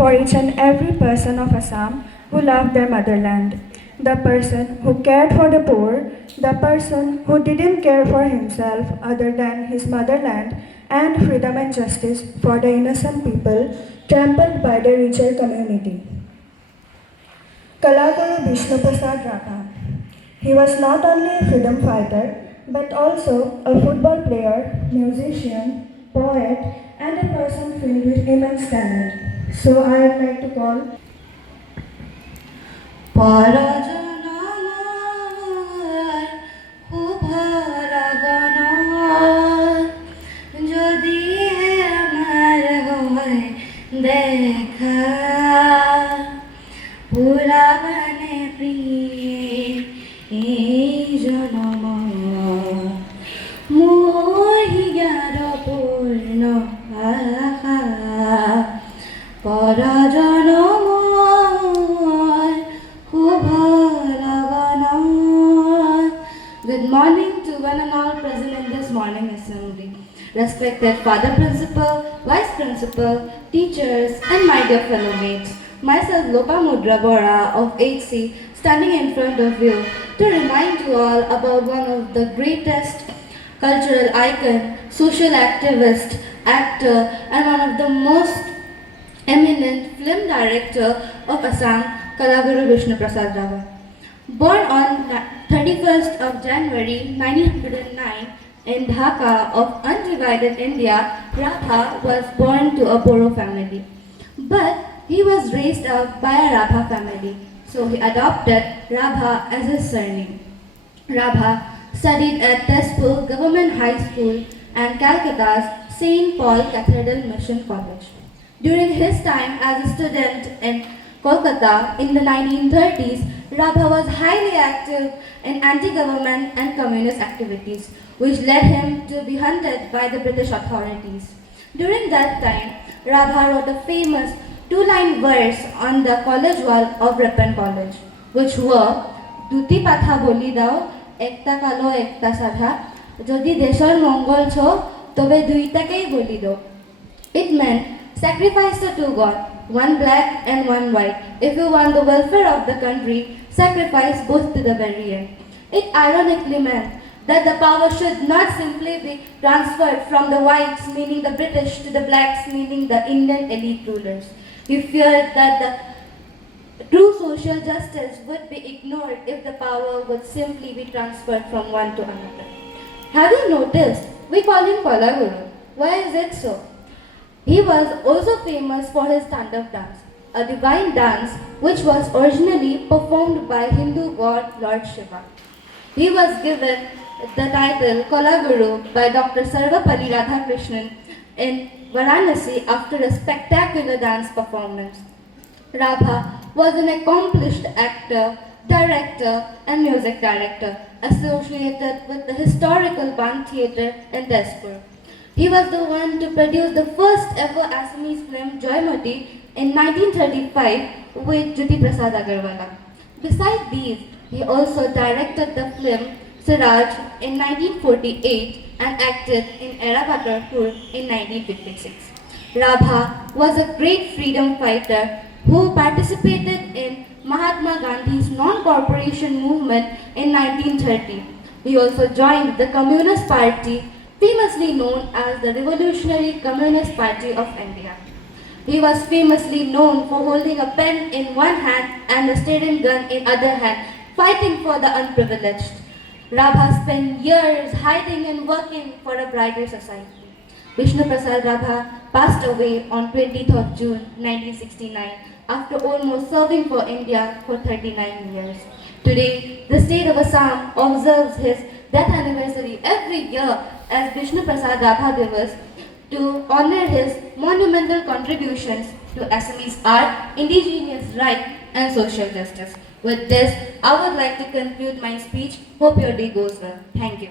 for each and every person of Assam who loved their motherland. The person who cared for the poor, the person who didn't care for himself other than his motherland, and freedom and justice for the innocent people trampled by the richer community. Kalaguru Vishnu Prasad Ratha. He was not only a freedom fighter but also a football player, musician, poet, and a person filled with immense talent. So I would like to call পরজনমার উভরগণর যদি আমার হয় দেখা পুরাবনে প্রিয় এই জনম মোৰ হিয়াৰ পূৰ্ণ আশা পৰজনমৰ শুভ লগনৰ। Good morning to one and all present in this morning assembly. Respected Father Principal, Vice Principal, teachers, and my dear fellow mates. Myself, Lopamudra Bora of HC, standing in front of you to remind you all about one of the greatest cultural icon, social activist, actor, and one of the most eminent film director of Assam, Kalaguru Vishnu Prasad Ratha. Born on 31st of January 1909 in Dhaka of undivided India, Ratha was born to a Boro family. But he was raised up by a Rabha family, so he adopted Rabha as his surname. Rabha studied at Tezpur Government High School and Calcutta's St. Paul Cathedral Mission College. During his time as a student in Kolkata in the 1930s, Rabha was highly active in anti-government and communist activities, which led him to be hunted by the British authorities. During that time, Rabha wrote a famous two-line verse on the college wall of Ripon College, which were, "Duti patha boli dao, ekta kalo ekta sadha, jodi deshor mongol cho, tobe duitakei boli do." It meant sacrifice to two God, one black and one white. If you want the welfare of the country, sacrifice both to the very end. It ironically meant that the power should not simply be transferred from the whites, meaning the British, to the blacks, meaning the Indian elite rulers. He feared that the true social justice would be ignored if the power would simply be transferred from one to another. Have you noticed? We call him Kalaguru. Why is it so? He was also famous for his stand-up dance, a divine dance which was originally performed by Hindu god Lord Shiva. He was given the title Kalaguru by Dr. Sarvapalli Radhakrishnan in Varanasi after a spectacular dance performance. Rabha was an accomplished actor, director, and music director associated with the historical Ban Theatre in Tezpur. He was the one to produce the first ever Assamese film Joymati in 1935 with Jyoti Prasad Agarwala. Besides these, he also directed the film Siraj in 1948 and acted in Erabatarpur in 1956. Rabha was a great freedom fighter who participated in Mahatma Gandhi's non-corporation movement in 1930. He also joined the Communist Party, famously known as the Revolutionary Communist Party of India. He was famously known for holding a pen in one hand and a steering gun in other hand, fighting for the unprivileged. Rabha spent years hiding and working for a brighter society. Vishnu Prasad Rabha passed away on 20th of June 1969 after almost serving for India for 39 years. Today, the state of Assam observes his death anniversary every year as Vishnu Prasad Rabha Divas to honor his monumental contributions to Assamese art, indigenous rights, and social justice. With this, I would like to conclude my speech. Hope your day goes well. Thank you.